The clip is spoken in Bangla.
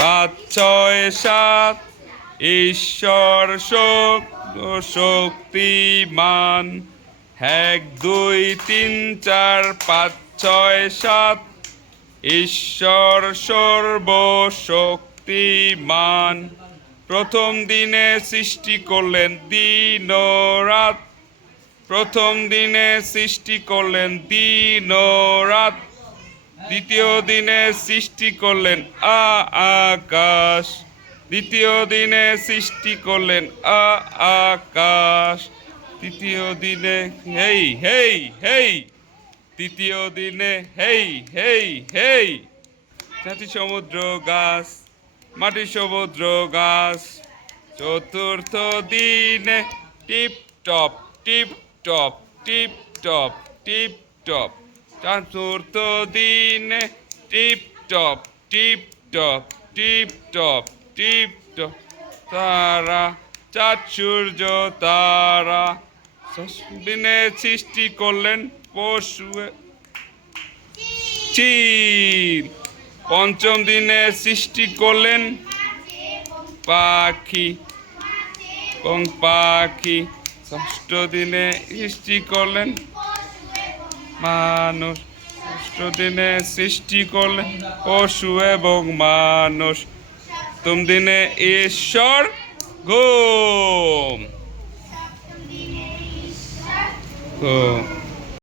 পাঁচ ছয় সাত ঈশ্বর শক্তিমান। এক দুই তিন চার পাঁচ ছয় সাত ঈশ্বর সর্বশক্তিমান। প্রথম দিনে সৃষ্টি করলেন দিন ও রাত। প্রথম দিনে সৃষ্টি করলেন দিন ও রাত। দ্বিতীয় দিনে সৃষ্টি করলেন আকাশ। দ্বিতীয় দিনে সৃষ্টি করলেন আকাশ। তৃতীয় দিনে হেই হেই হেই। তৃতীয় দিনে হেই হেই হেই। মাটি সমুদ্র গাছ, মাটি সমুদ্র গাছ। চতুর্থ দিনে tip top tip top tip top tip top. চতুর্থ দিনে tip top tip top tip top tip top. তারা চাঁদ সূর্য তারা। দিনে সৃষ্টি করলেন পশু চিল। পঞ্চম দিনে সৃষ্টি করলেন পাখি এবং পাখি। ষষ্ঠ দিনে সৃষ্টি করলেন মানুষ। ষষ্ঠ দিনে সৃষ্টি করলেন পশু এবং মানুষ। সপ্তম দিনে ঈশ্বর ঘুম।